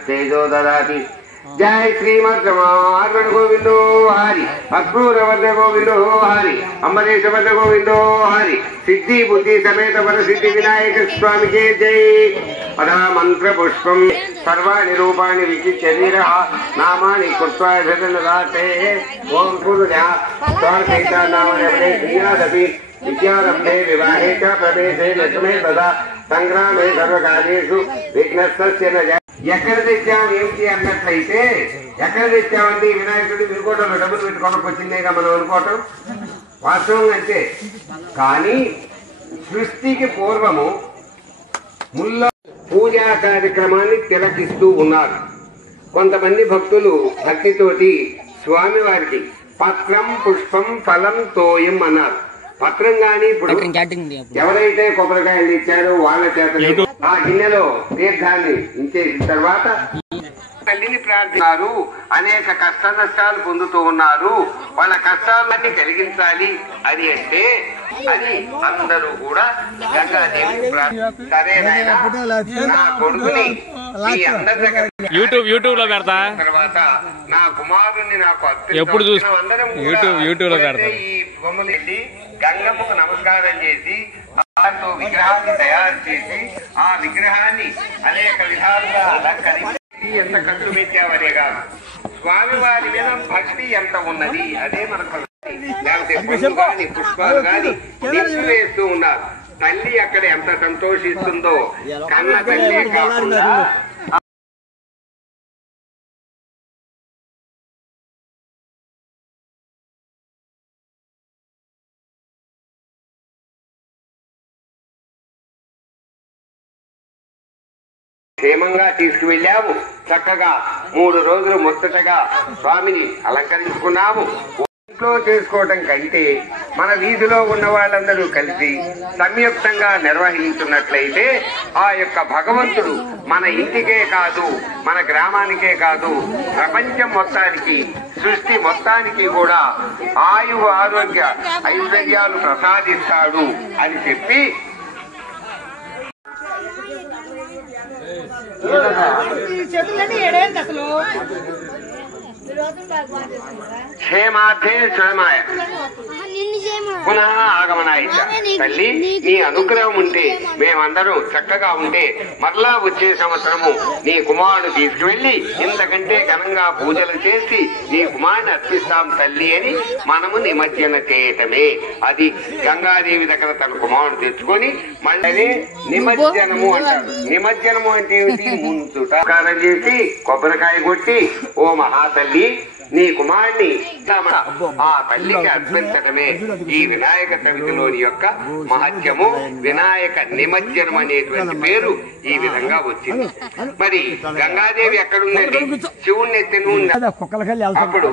तेजो ददाति। जय श्रीमद् रमार्पण गोविंदो हरि, अक्रूरवर्ध गोविंदो हरि, अम्बरीशवर्ध गोविंदो हरि, सिद्धि बुद्धि समेत वर सिद्धि विनायक स्वामी के जय। अदा मंत्र पुष्पम सर्वाणि रूपाणि विचित्य वीरः नामानि कृत्वा ददाते। ओम पूर्वजा स्वार्थिका नामने क्रियादपि विद्यारम्भे विवाहे च प्रवेशे लक्ष्मे तदा संग्रामे सर्वकार्येषु विघ्नस्तस्य न जायते। ఎక్కడ తెచ్చాము ఏమిటి అన్నట్లయితే ఎక్కడ తెచ్చామండి వినాయకుడి వినుకోవటంలో డబ్బులు పెట్టుకోవడానికి వచ్చిందేగా మనం అనుకోవటం వాస్తవం అంటే. కానీ సృష్టికి పూర్వము ముల్ల పూజా కార్యక్రమాన్ని తిలకిస్తూ ఉన్నారు కొంతమంది భక్తులు. భక్తితోటి స్వామివారికి పత్రం పుష్పం ఫలం తోయం అన్నారు. పత్రం గాని ఇప్పుడు ఎవరైతే కొబ్బరికాయలు ఇచ్చారో వాళ్ళ చేత ఆ గిన్నెలో తీర్థాన్ని ఇంచేసిన తర్వాత తల్లిని ప్రార్థిస్తున్నారు. అనేక కష్ట నష్టాలు పొందుతూ ఉన్నారు. వాళ్ళ కష్టాలన్నీ కలిగించాలి అని అంటే అని అందరూ కూడా గంగాదేవి సరేనైనా నా కొడుకుని మీ అందరి దగ్గర యూట్యూబ్ లో పెడతా తర్వాత నా కుమారుణ్ణి నాకు ఎప్పుడు చూసి యూట్యూబ్ లో పెడతా. ఈ బొమ్మలు వెళ్ళి గంగమ్మకు నమస్కారం చేసి దాంతో విగ్రహాన్ని తయారు చేసి ఆ విగ్రహాన్ని అనేక విధాలుగా అలంకరించి ఎంత ఖర్చు పెట్టావనే కాదు స్వామివారి మీద భక్తి ఎంత ఉన్నది అదే మనకు. లేకపోతే పళ్ళు గాని పుష్పాలు గాని నింపు వేస్తూ ఉన్నారు. తల్లి అక్కడ ఎంత సంతోషిస్తుందో కన్న తల్లి కాకుండా క్షేమంగా తీసుకువెళ్ళాము. చక్కగా 3 రోజులు ముచ్చటగా స్వామిని అలంకరించుకున్నాము. ఇంట్లో చేసుకోవటం కంటే మన వీధిలో ఉన్న వాళ్ళందరూ కలిసి సంయుక్తంగా నిర్వహించున్నట్లయితే ఆ యొక్క భగవంతుడు మన ఇంటికే కాదు మన గ్రామానికే కాదు ప్రపంచం మొత్తానికి సృష్టి మొత్తానికి కూడా ఆయువు ఆరోగ్య ఐశ్వర్యాలు ప్రసాదిస్తాడు అని చెప్పి క్షేమార్థే క్షేమాయ పునః ఆగమనాయ. తల్లి నీ అనుగ్రహం ఉంటే మేమందరం చక్కగా ఉంటే మరలా వచ్చే సంవత్సరము నీ కుమారుడు తీసుకువెళ్లి ఇంతకంటే ఘనంగా పూజలు చేసి నీ కుమారుని అర్పిస్తాం తల్లి అని మనము నిమజ్జన చేయటమే. అది గంగాదేవి దగ్గర తన కుమారుడు తెచ్చుకొని మళ్ళీ నిమజ్జనము అంటారు. నిమజ్జనము అంటే ఏమిటి? ముంచుట చేసి కొబ్బరికాయ కొట్టి ఓ మహాతల్లి నీ కుమారుని ఆ తల్లికి అర్పించటమే ఈ వినాయక చవితిలోని యొక్క మహత్యము. వినాయక నిమజ్జనం అనేటువంటి పేరు ఈ విధంగా వచ్చింది. మరి గంగాదేవి ఎక్కడుందండి? శివుణ్ణి ఎత్తిన అప్పుడు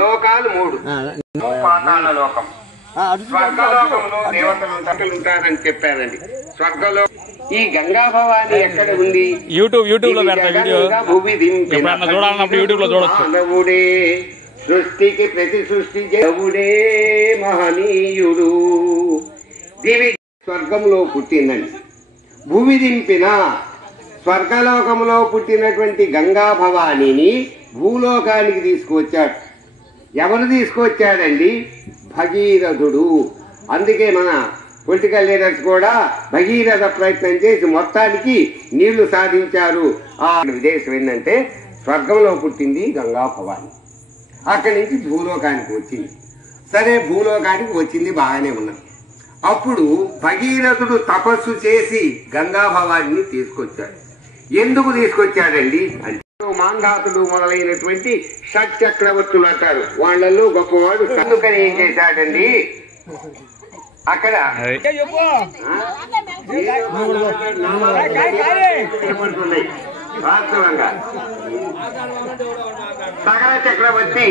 లోకాలు 3. పాతాళ లోకం, స్వర్గలోకంలో దేవతలు ఉంటారని చెప్పారండి. స్వర్గలో ఈ గంగా భవాని ఎక్కడ ఉంది? యూట్యూబ్ లో పెడతా వీడియో. చూడాలన్నప్పుడు యూట్యూబ్ లో చూడొచ్చు. మానవుడే సృష్టికి ప్రతి సృష్టి దేవుడే మహనీయుడు. దివి స్వర్గంలో పుట్టిందండి. భూమి దింపిన స్వర్గలోకంలో పుట్టినటువంటి గంగా భవానీని భూలోకానికి తీసుకువచ్చాడు. ఎవరు తీసుకువచ్చాడండి? భగీరథుడు. అందుకే మన పొలిటికల్ లీడర్స్ కూడా భగీరథ ప్రయత్నం చేసి మొత్తానికి నీళ్లు సాధించారు. ఆ విదేశం ఏంటంటే స్వర్గంలో పుట్టింది గంగా భవాని. అక్కడి నుంచి భూలోకానికి వచ్చింది. సరే భూలోకానికి వచ్చింది బాగానే ఉన్నది. అప్పుడు భగీరథుడు తపస్సు చేసి గంగా భవానిని తీసుకొచ్చాడు. ఎందుకు తీసుకొచ్చాడండి అంటే మాంధాతుడు మొదలైనటువంటి షట్చక్రవర్తులు అంటారు. వాళ్ళల్లో గొప్పవాడు. అందుకని ఏం చేశాడండి అక్కడ వాస్తవంగా సగర చక్రవర్తి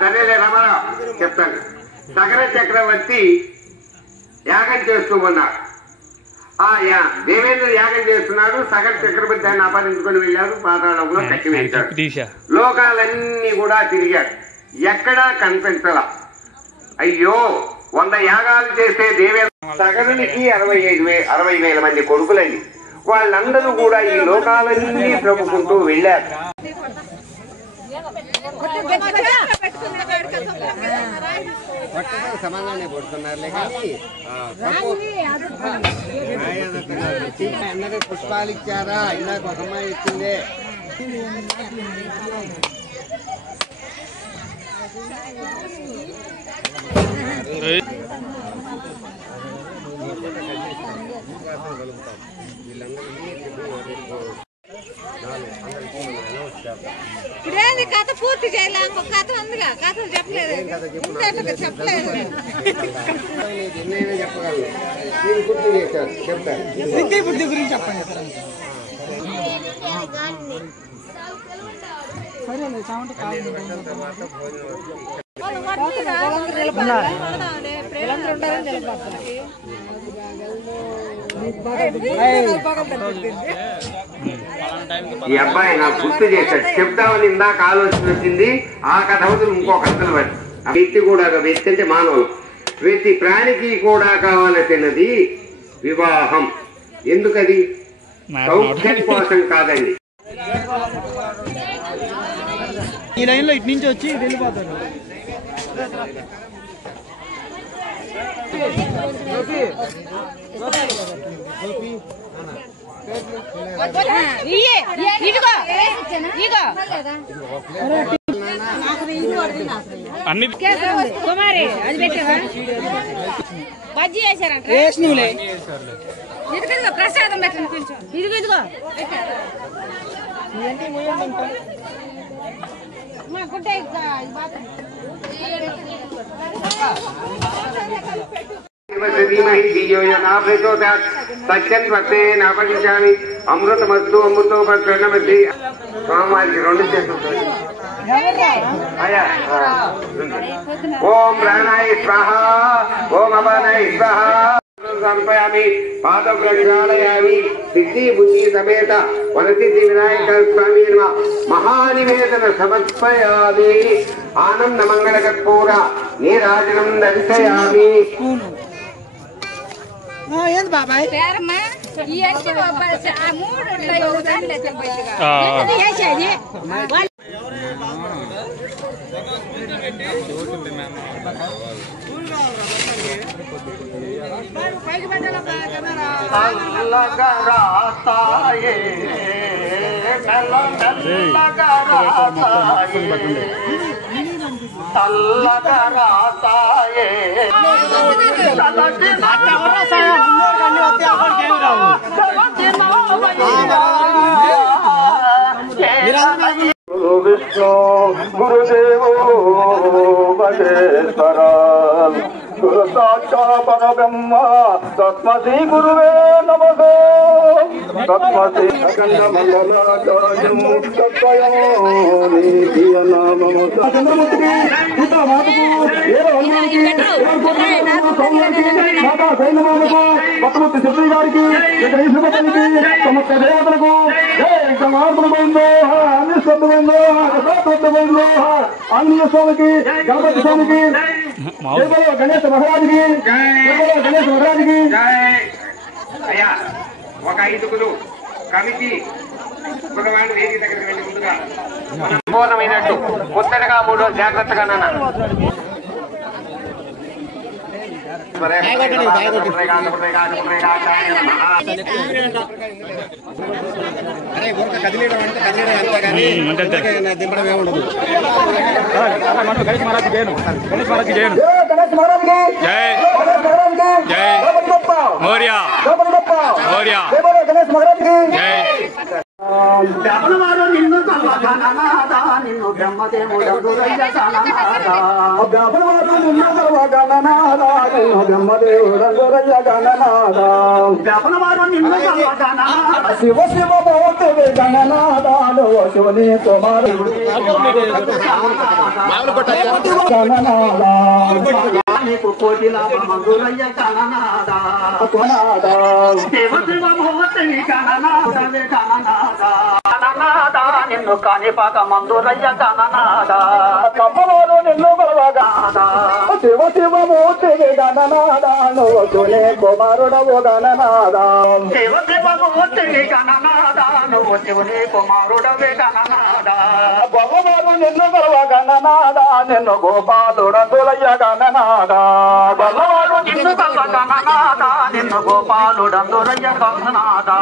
సరేలే రమారావు చెప్తాను. సగర చక్రవర్తి యాగం చేస్తూ ఉన్నాడు. దేవేంద్ర యాగం చేస్తున్నాడు. సగం చక్రవర్తి దాన్ని అపహరించుకొని వెళ్ళాడు. పాతాళంలో కట్టి వేశాడు. లోకాలన్నీ కూడా తిరిగాడు. ఎక్కడా కనిపించలా. అయ్యో 100 యాగాలు చేస్తే దేవేంద్ర సగరునికి 60,000 మంది కొడుకులండి. వాళ్ళందరూ కూడా ఈ లోకాలన్నీ ప్రభుకుంటూ వెళ్ళారు. సమాధానం పడుతున్నారులే కానీ అందరూ పుష్పాలు ఇచ్చారా? ఇందాక ఒక అమ్మాయి ఇచ్చిందే. ఇప్పుడేంది కథ పూర్తి చేయలే. ఇంకొక కథ ఉందిగా, కథలు చెప్పలేదు. చెప్పలేదు. ఎన్నైనా చెప్పగలను. నేను గుర్తు చేశాను, చెప్తాను. బుద్ధి గురించి చెప్పండి. ఈ అబ్బాయి నాకు గుర్తు చేశాడు. చెప్తామని ఇందాక ఆలోచన వచ్చింది. ఆ కథ అవతలు ఇంకో కథలు పడి వ్యక్తి కూడా వ్యక్తి అంటే మానవులు ప్రతి ప్రాణికి కూడా కావాల్సినది వివాహం. ఎందుకది? సౌఖ్యం కోసం కాదండి. ఈ లైన్ లో ఇటు నుంచి వచ్చి వెళ్ళిపోతారు. కుమారి అది పెట్టావా? బజ్జీ వేసారంట. ఇదిగో ప్రసాదం పెట్టండి కొంచెం. ఇదిగో మా గుడ్డ సత్యం అమృతమస్తు అమృతో ప్రణమతి. స్వామివారికి 2 చేతులు. ఓం ప్రాణాయ స్వాహ, ఓం అపానాయ స్వాహ. సమర్పయామి. పాద ప్రక్షాళయామి. సిద్ధి బుద్ధి సమేత వనసిద్ధి వినాయక స్వామి మహానివేదన సమర్పయామి. ఆనంద మంగళ కర్పూర నీరాజనం దర్శయామి. ఏంది బాబాయ్? విష్ణు గురుదేవో మహేశ్వర గురు సాక్షాత్ పరబ్రహ్మ తస్మై గురువే నమః. తస్మై అఖండ మండలాకాశం తత్వయో నీతియ నామము. చంద్రమూర్తికి ఉత్తమాతకు ఏడు హనుమానికి మాతా సైన్యమాలకు భక్తమూర్తి శివయ్య గారికి శ్రీపతికి సమస్త దేవతలకు గమార్పణమైందో అనిష్టమైందో అసత్వమైందో ఆంజనేయ స్వామికి గణపతి స్వామికి గణేష్ మహారాజుకి గణేష్ మహారాజుకి. అయ్యా ఒక 5 కమిటీ కులవాణి వేదిక దగ్గరికి వెళ్ళి ముందుగా సంబోధమైనట్టు ముత్తటగా 3 జాగ్రత్తగా నాన్న. కదిలేయడం అంటే కదిలేయడం అంతా కానీ దింపడం ఏముండదు. గణేష్ మహారాజ్ జై. మౌర్య మౌర్య జై. బ్రహ్మవాడు నిన్ను సర్వగణనాథా, నిన్ను బ్రహ్మదేవుడయ్య గణనాథా. బ్రహ్మవాడు నిన్ను సర్వగణనాథా, నిన్ను బ్రహ్మదేవుడయ్య గణనాథా. బ్రహ్మవాడు నిన్ను సర్వగణనాథా, శివ శివ భగవతుడు గణనాథాలు శివుని కుమారుడు గణనాథా. నీకు కోటి లాభమందురయ్య గణనాదా కొనాదా శివ శివ మూర్తి గణనాదవే గణనాదా గణనాదా నిన్ను కాణిపాక మందురయ్య గణనాదా కమ్మవారు నిన్ను బలవగాదా శివ శివ మూర్తి గణనాదా నువ్వునే కుమారుడవు గణనాదా శివ శివ మూర్తి గణనాదా నువ్వు శివుని కుమారుడవే గణనాదా గొల్లవారు నిన్ను బలవ గణనాదా నిన్ను గోపాలుడందులయ్య గణనాదా గొల్లవారు నిన్ను బలవ గణనాదా నిన్ను గోపాలుడందులయ్య గణనాదా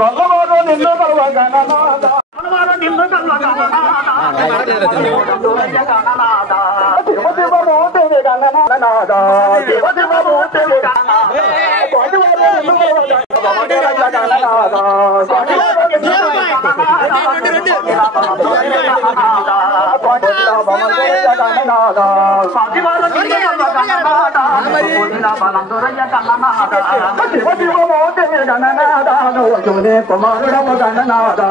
గొల్లవారు నిన్ను బలవ గణనాదా గొల్లవారు నిన్ను బలవ గణనాదా శివ శివ మూర్తి గణనాదా శివ శివ మూర్తి గణనాదా గొల్లవారు నిన్ను బలవ గణనాదా కుమారుడవ గణనాదా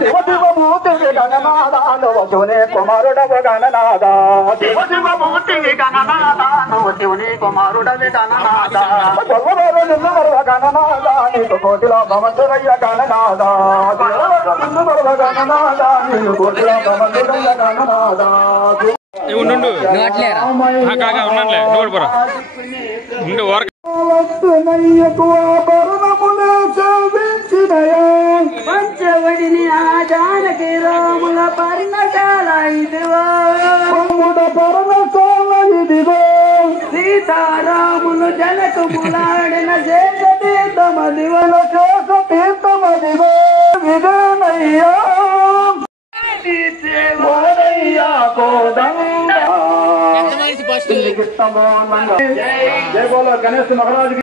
శివ శివ మూర్తి గణనాదా నువ్వు శివుని కుమారుడవ గణనాదా శివ శివ మూర్తి గణనాదా నువ్వు శివుని కుమారుడవి గణనాదా గొల్లవారు నిన్ను బలవ గణనాదా నీకు కోటిలో భవంతురయ్య గణనాదా నిన్ను బలవ గణనాదా నీకు కోటిలో భవంతురయ్య గణనాదా ఉండు కాగా ఉన్నానులే నువ్వు పోరా ఉండు వరకు పంచవడిని ఆ జానకి రాముల పర్ణశాల ఇదివో పర్ణశాల ఇదివో సీతారాములు జనకములాడిన శేష తీర్థమదివన శేష తీర్థమదివో విజనయ్యా జై బోలో గణేష్ మహారాజ్